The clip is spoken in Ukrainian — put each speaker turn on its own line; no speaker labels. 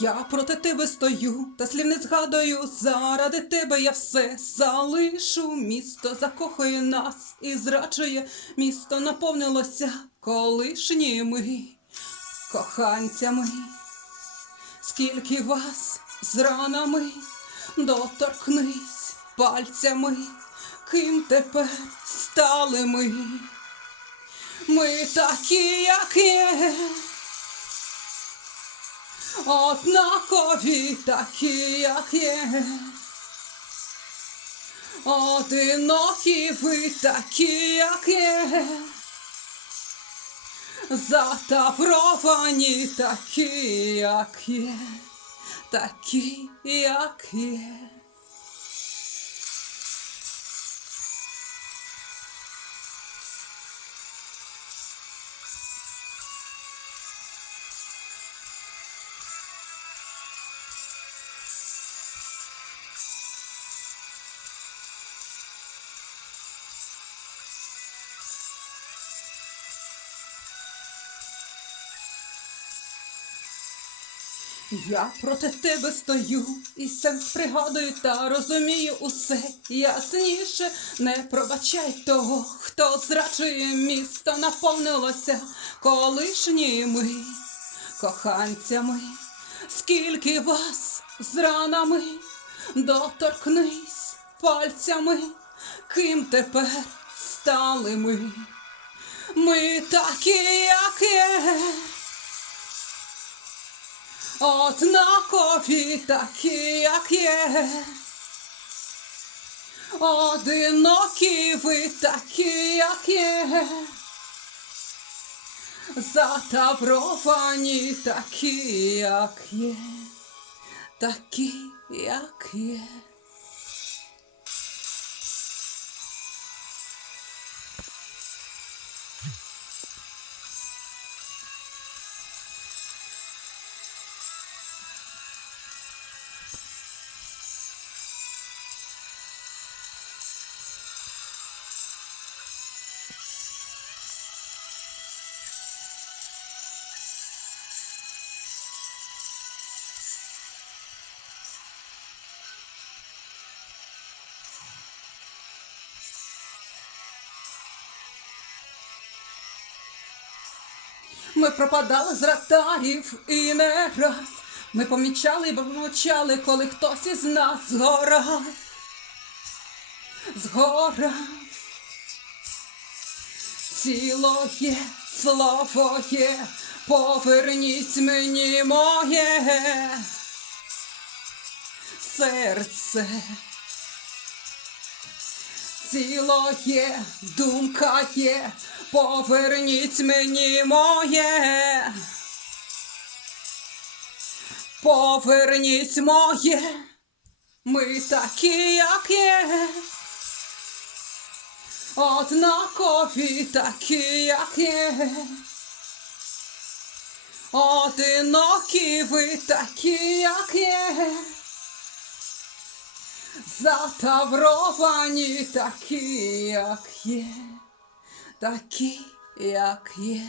Я проти тебе стою, та слів не згадую. Заради тебе я все залишу. Місто закохує нас і зраджує. Місто наповнилося колишніми коханцями. Скільки вас з ранами доторкнись пальцями, ким тепер стали ми. Ми такі, як є. Однакові такі, як є. Одинокі ви такі, як є. Затавровані такі, як є. Такі, як є. Я проти тебе стою, і сенс пригадую та розумію усе ясніше. Не пробачай того, хто зраджує місто, наповнилося колишніми коханцями. Скільки вас з ранами доторкнись пальцями, ким тепер стали ми? Ми такі, як є. Однакові такі, як є. Одинокі ви такі, як є. Затавровані такі, як є. Такі, як є. Ми пропадали з радарів і не раз. Ми помічали і помовчали, коли хтось із нас згорав. Згорав. Цілоє слово є, поверніть мені моє серце. Ціло є, думка є, поверніть мені моє. Поверніть моє, ми такі, як є. Однакові такі, як є. Одинокі ви такі, як є. Затавровані такі, як є, такі, як є.